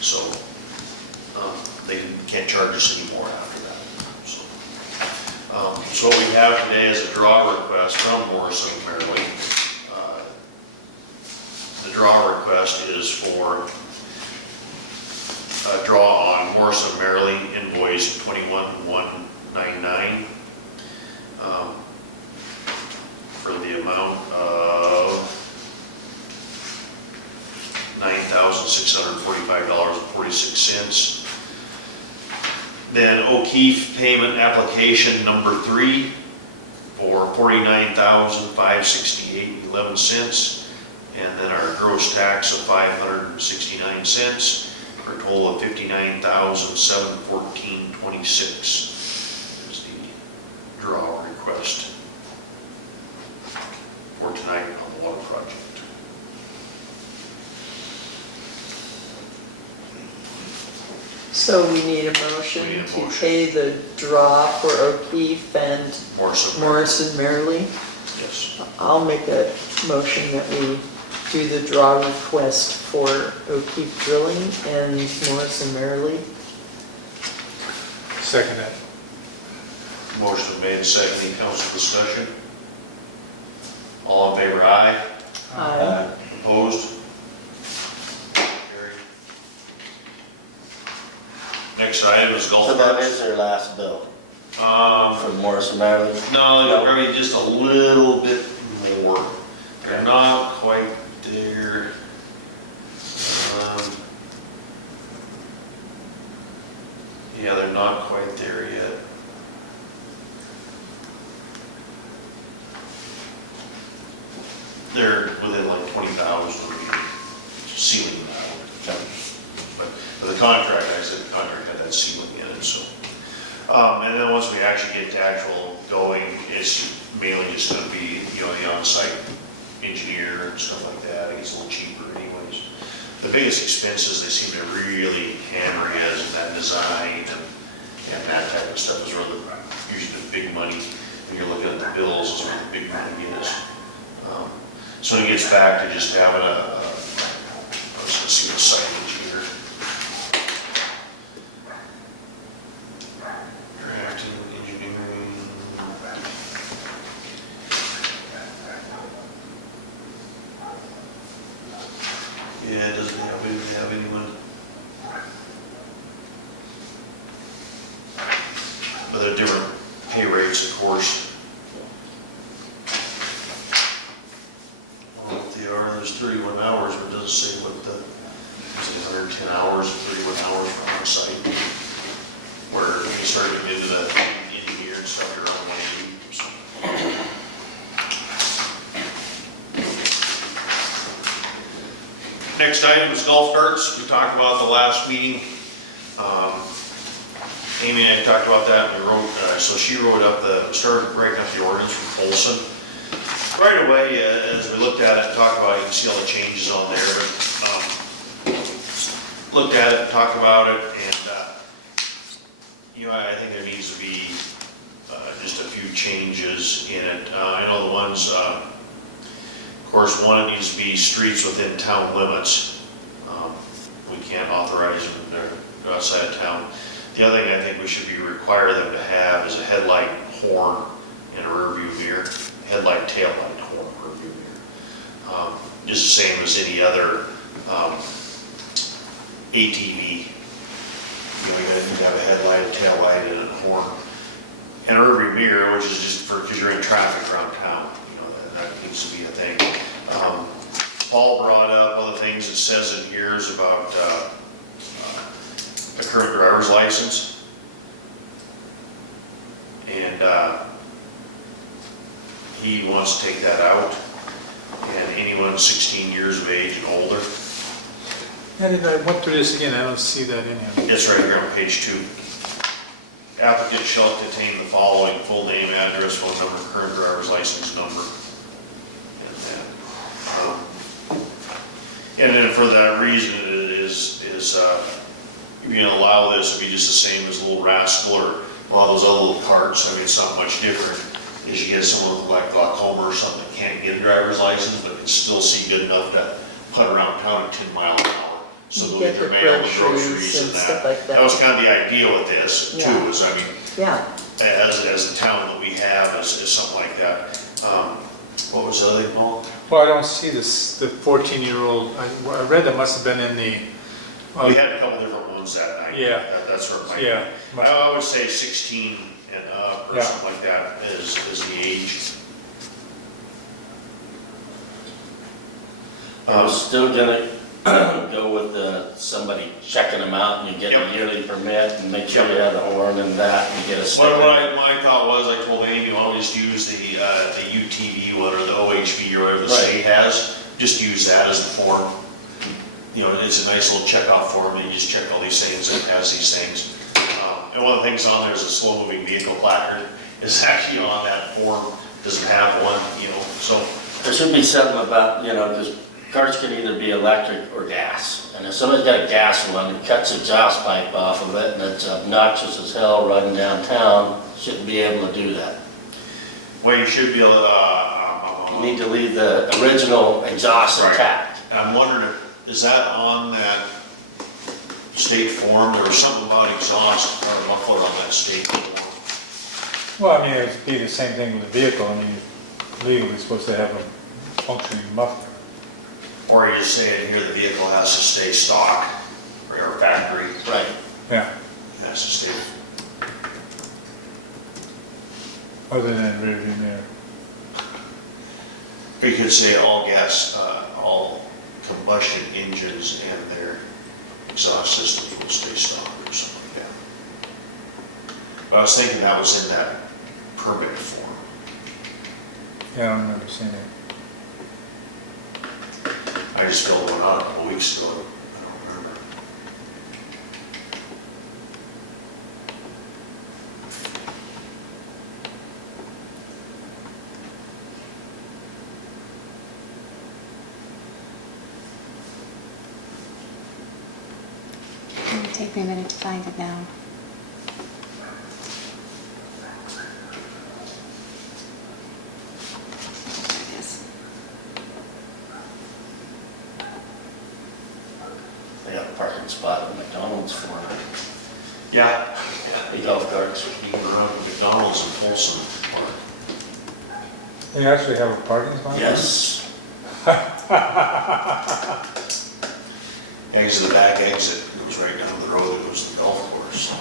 So they can't charge us any more after that. So what we have today is a draw request from Morris and Merrily. The draw request is for a draw on Morris and Merrily invoice 21199 for the amount of $9,645.46. Then O'Keefe payment application number 3 for $49,568.11. And then our gross tax of 569 cents, for a total of 59,714.26 is the draw request for tonight on the water project. So we need a motion We need a to motion. pay the draw for O'Keefe and Morrison. Morrison Merrily. Yes. I'll make a motion that we do the draw request for O'Keefe Drilling and Morrison Merrily. Second that. Motion made, seconded, council discussion. All in favor, aye. Aye. Opposed? Carried. Next item is golf So that carts. is their last bill for Morrison Merrily. No, they're probably just a little bit more. They're not quite there. Yeah, they're not quite there yet. They're within like 20,000 of the ceiling now. But the contract, like I said, the contract had that ceiling in it, so. And then once we actually get to actual going, it's mainly just gonna be, you know, the on-site engineer and stuff like that. It gets a little cheaper anyways. The biggest expenses they seem to really hammer is in that design and that type of stuff is really usually the big money. When you're looking at the bills, is where the big money is. So it gets back to just having let's just see the signage here. Drafting, engineering. Yeah, it doesn't have anyone. But they're different pay rates, of course. Well, what they are, there's 31 hours, but it doesn't say what the, it's 110 hours, 31 hours for on site. Where when you start getting into the engineer and stuff, you're on 180. So. Next item is golf carts. We talked about the last meeting. Amy and I talked about that, and we wrote, so she wrote up started writing up the ordinance from Folsom. Right away, as we looked at it and talked about it, you can see all the changes on there, but looked at it, talked about it, and you know, I think there needs to be just a few changes in it. I know the ones, of course, one, it needs to be streets within town limits. We can't authorize them to outside of town. The other thing I think we should require them to have is a headlight, horn, and a rear view mirror. Headlight, tail light, horn, rear view mirror. Just the same as any other ATV. You know, you need to have a headlight, a tail light, and a horn. And a rear view mirror, which is just for, because you're in traffic around town. You know, that needs to be a thing. Paul brought up other things it says in here is about a current driver's license. And he wants to take that out. And anyone 16 years of age and older. And I went through this again, I don't see that in here. It's right here on page 2. Applicant shall contain the following: full name, address, phone number, current driver's license number. And then for that reason, it is if you're gonna allow this, it'd be just the same as Little Rascal or a lot of those other little carts. I mean, it's not much different. Is you get someone with like glaucoma or something that can't get a driver's license, but can still see good enough to putt around town at 10 miles an hour. So they'll get their mail and groceries and stuff that. like that. That was kind of the idea with this too, Yeah. is, I mean, Yeah, as a town that we have is something like that. What was the other thing, Paul? Well, I don't see this, the 14-year-old, I read that must have been in the. We had a couple different ones that night. Yeah. That's where it might be. Yeah. I would say 16 and up or Yeah. something like that is the age. I'm still gonna go with somebody checking them out, and you get Yep. a yearly permit, and make sure you have the horn and that, and you get a sticker. My thought was, I told Amy, I'll just use the UTV one or the OHV or whatever the Right. state has. Just use that as the form. You know, it's a nice little checkoff form, and you just check all these things, and it has these things. And one of the things on there is a slow-moving vehicle placard. It's actually on that form, doesn't have one, you know, so. There should be something about, you know, because carts can either be electric or gas. And if somebody's got a gas one, it cuts the exhaust pipe off of it, and it's obnoxious as hell running downtown, shouldn't be able to do that. Well, you should be able to, You need to leave the original exhaust Right. intact. I'm wondering, is that on that state form? There was something about exhaust or muffler on that state form. Well, I mean, it'd be the same thing with the vehicle. I mean, legally supposed to have a functioning muffler. Or are you saying here the vehicle has to stay stock or factory? Right. Yeah, It has to stay. other than rear view mirror. Or you could say all gas, all combustion engines and their exhaust systems will stay stock or something like that. But I was thinking that was in that permit form. Yeah, I don't remember seeing it. I just filled one out a couple weeks ago. I don't remember. It'll take me a minute to find it now. There it is. They got a parking spot at McDonald's for Yeah. the golf carts. You can run McDonald's in Folsom Park. They actually have a parking spot? Yes. Yeah, 'cause the back exit goes right down the road that goes to the golf course.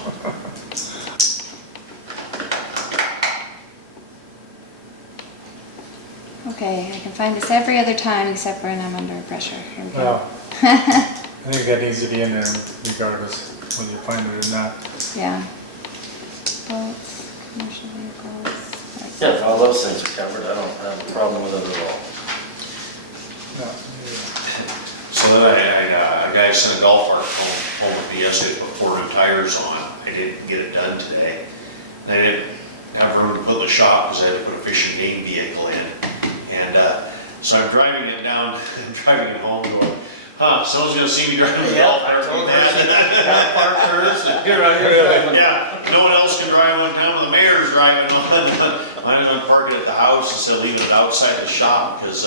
Okay, I can find this every other time except when I'm under pressure. Here we go. Well, I think that needs to be in there regardless, whether you find it or not. Yeah. Boats, commercial vehicles. Yeah, if all those things are covered, I don't have a problem with it at all. No, So then a guy sent a golf cart home with me yesterday, put 4 new tires on. I didn't get it done today. I didn't have room to put in the shop because I had to put a fishing game vehicle in. And so I'm driving it down, I'm driving it home going, someone's gonna see me driving the golf cart. Yeah, no one else can drive one time when the mayor's driving on. I'm gonna park it at the house instead of leaving it outside the shop because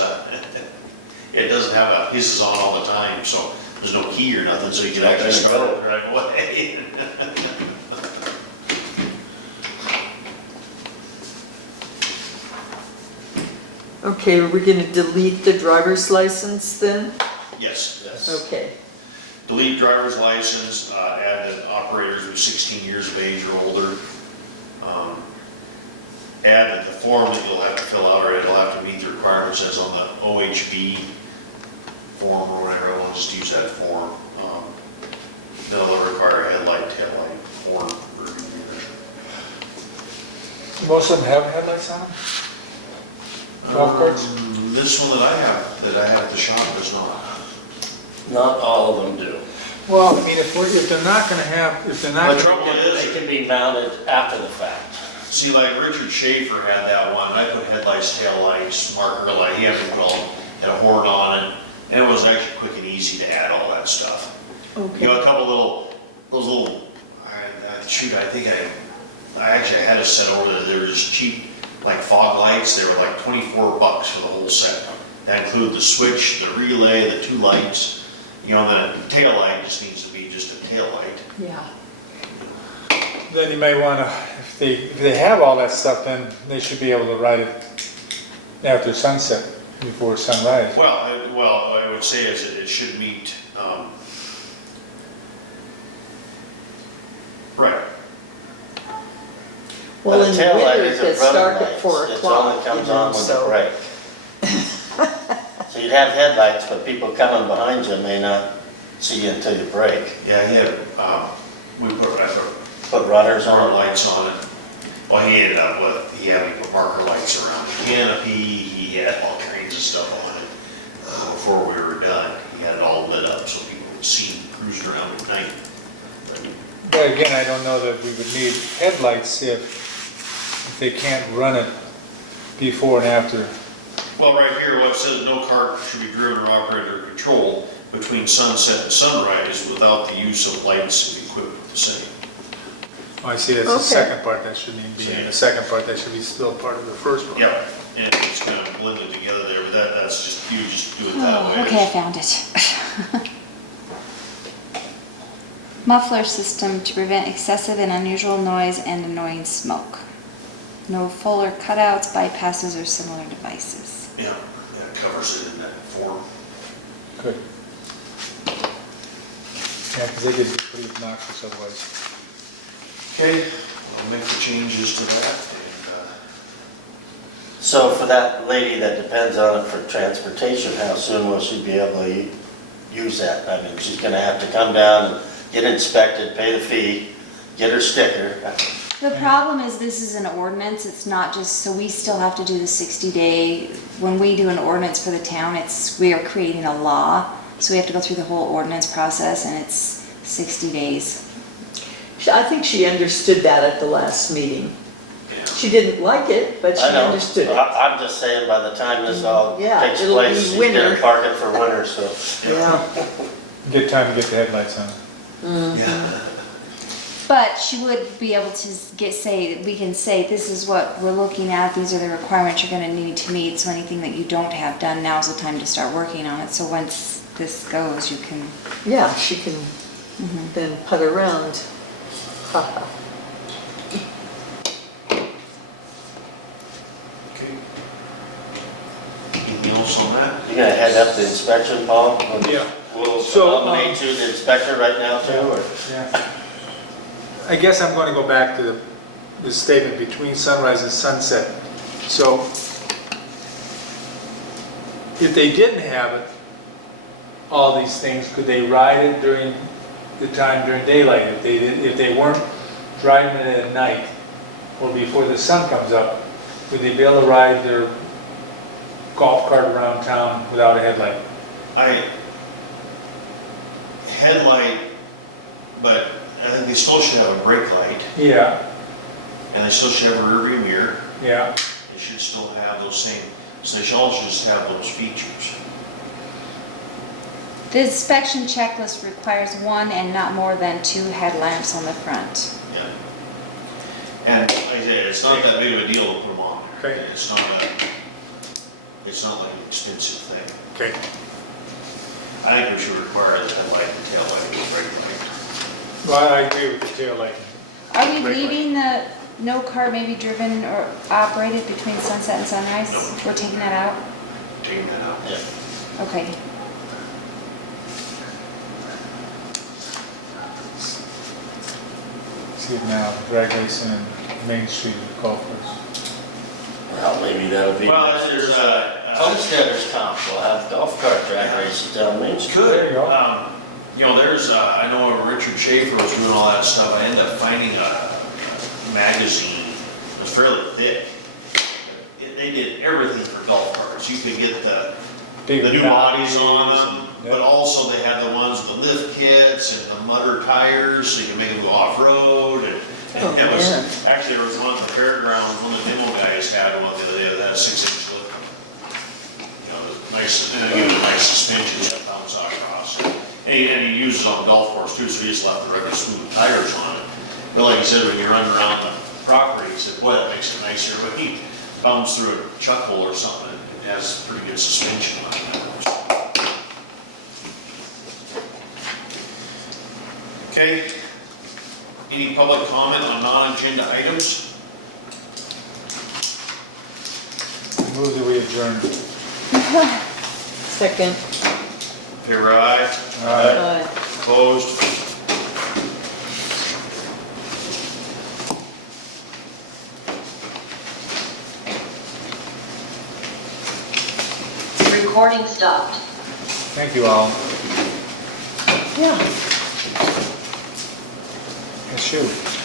it doesn't have his is on all the time, so there's no key or nothing, so you can actually start it right away. Okay, are we gonna delete the driver's license then? Yes. Okay, Delete driver's license, add that operators with 16 years of age or older. Add that the form that you'll have to fill out, or it'll have to meet the requirements as on the OHB form or whatever, I'll just use that form. They'll require a headlight, taillight, horn, or most of them have headlights on them? Golf carts? This one that I have at the shop does not. Not all of them do. Well, I mean, if they're not gonna have, if they're not The gonna, trouble is, They can be mounted after the fact. see, like Richard Schaefer had that one, I put headlights, taillights, marker light, he had to put had a horn on it, and it was actually quick and easy to add all that stuff. You know, okay. a couple those little, shoot, I think I actually had a set over there, they were just cheap, like fog lights, they were like $24 for the whole set. That included the switch, the relay, the 2 lights, you know, the tail light just needs to be just a tail light. Yeah. then you may wanna, if they have all that stuff, then they should be able to ride it after sunset, before sunrise. Well, I would say is it should meet, right. Well, But in a the taillight winter, it isn't gets running dark at lights. 4 It's o'clock, only you comes know, on when so. you brake. So you'd have headlights, but people coming behind you may not see you until you brake. Yeah, he had, I Put runners put on marker it. lights on it. Well, he ended up with, he had me put marker lights around the canopy, he had all kinds of stuff on it. Before we were done, he had it all lit up so people could see him cruising around at night. But again, I don't know that we would need headlights if they can't run it before and after. Well, right here, what it says, no cart should be driven or operated or controlled between sunset and sunrise without the use of lights equipped with the same. Oh, I see, that's the Okay. second part, that shouldn't even be in the second part, that should be still part of the first part. Yep, and it's kind of blended together that's just, you just do it that Oh, way. okay, I found it. Muffler system to prevent excessive and unusual noise and annoying smoke. No fuller cutouts, bypasses, or similar devices. Yeah, it covers it in that form. Good. Yeah, because they get pretty obnoxious otherwise. Okay, we'll make the changes to that and, So for that lady that depends on it for transportation, how soon will she be able to use that? I mean, she's gonna have to come down and get inspected, pay the fee, get her sticker. The problem is this is an ordinance, it's not just, so we still have to do the 60-day, when we do an ordinance for the town, we are creating a law, so we have to go through the whole ordinance process and it's 60 days. I think she understood that at the last meeting. yeah. She didn't like it, but she I know. understood it. I'm just saying, by the time this all Yeah, takes it'll be place, she's winter. gonna park it for winter, so. Yeah. Good time to get the headlights on. Yeah. But she would be able to we can say, this is what we're looking at, these are the requirements you're gonna need to meet, so anything that you don't have done, now's the time to start working on it, so once this goes, you can, Yeah, she can then put around. Haha. Okay. Anything else on that? You gonna head up the inspection, Paul? Yeah. We'll So, nominate you the inspector right now too, or? Yeah. I guess I'm going to go back to the statement between sunrise and sunset. So if they didn't have it, all these things, could they ride it during the time during daylight? If they weren't driving it at night or before the sun comes up, would they be able to ride their golf cart around town without a headlight? Headlight, but I think they still should have a brake light, Yeah, and they still should have a rear view mirror. yeah. They should still have those same, so they should all just have those features. the inspection checklist requires 1 and not more than 2 headlamps on the front. Yeah. And like I said, it's not that big of a deal to put them on there. Okay. It's not like an expensive thing. Okay. I think we should require the headlight and tail light and brake light. Well, I agree with the tail light. Are we Brake light. leaving the no car may be driven or operated between sunset and sunrise? No. We're taking that out? Taking that out. Yeah. Okay. See it now, drag racing and Main Street golf course. Well, maybe that'll be. Well, there's Homesteaders Comp, we'll have golf cart drag races down Main Street. There you go. You know, there's, I know Richard Schaefer was doing all that stuff. I ended up finding a magazine, it was fairly thick. They did everything for golf carts. You could get the new bodies on them, but also they had the ones with the lift kits and the mudder tires, so you can make them go off-road. And it was, man. actually, there was one at the fairgrounds, one of the demo guys had one the other day that had a 6-inch lift. You know, nice, and it gives a nice suspension that bounce across. And he uses on the golf course too, so he just left the regular smooth tires on it. But like he said, when you run around the property, he said, boy, that makes it nicer. But he bounds through a chuck hole or something, it has pretty good suspension on it. Okay, any public comment on non-agenda items? Move that we adjourn. Second. Favor aye, opposed? Recording stopped. Thank you all. Yeah. Yes, you.